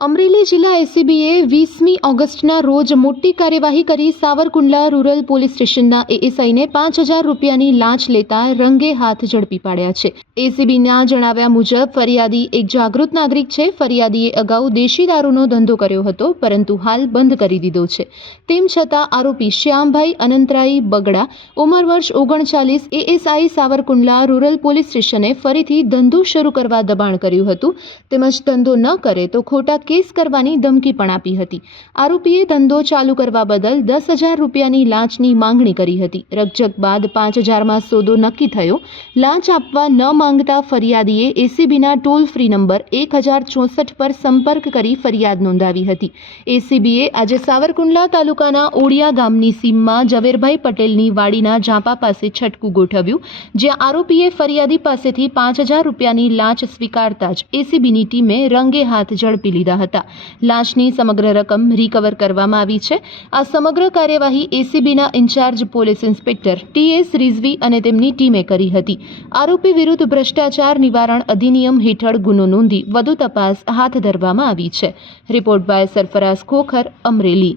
અમરેલી જિલ્લા એસીબીએ 20મી ઓગસ્ટના રોજ મોટી કાર્યવાહી કરી સાવરકુંડલા રૂરલ પોલીસ સ્ટેશનના એએસઆઈને 5000 રૂપિયાની લાંચ લેતા રંગે હાથ ઝડપી પાડ્યા છે। એસીબીના જણાવ્યા મુજબ ફરિયાદી એક જાગૃત નાગરિક છે। ફરિયાદીએ અગાઉ દેશી દારૂનો ધંધો કર્યો હતો, પરંતુ હાલ બંધ કરી દીધો છે। તેમ છતાં આરોપી શ્યામભાઈ અનંતરાય બગડા, ઉંમર વર્ષ 39, એએસઆઈ સાવરકુંડલા રૂરલ પોલીસ સ્ટેશને ફરીથી ધંધો શરૂ કરવા દબાણ કર્યું હતું, તેમજ ધંધો ન કરે તો ખોટા કેસ કરવાની ધમકી પણ આપી હતી। આરોપીએ ધંધો ચાલુ કરવા બદલ 10,000 રૂપિયાની લાંચની માંગણી કરી હતી। રકઝક બાદ 5,000માં સોદો નક્કી થયો। લાંચ આપવા ન માંગતા ફરિયાદીએ એસીબીના ટોલ ફ્રી નંબર 1064 પર સંપર્ક કરી ફરિયાદ નોંધાવી હતી। એસીબીએ આજે સાવરકુંડલા તાલુકાના ઓડિયા ગામની સીમમાં ઝવેરભાઈ પટેલની વાડીના ઝાંપા પાસે છટકું ગોઠવ્યું, જ્યાં આરોપીએ ફરિયાદી પાસેથી 5,000 રૂપિયાની લાંચ સ્વીકારતા જ એસીબીની ટીમે રંગે હાથ ઝડપી લીધા હતા। લાંચની સમગ્ર રકમ રિકવર કરવામાં આવી છે। આ સમગ્ર કાર્યવાહી એસીબીના incharge police inspector TS Rizvi અને તેમની ટીમે કરી હતી। આરોપી વિરુદ્ધ ભ્રષ્ટાચાર નિવારણ અધિનિયમ હેઠળ ગુનો નોંધી વધુ તપાસ હાથ ધરવામાં આવી છે। Report by Sarfaraz Khokhar, Amreli.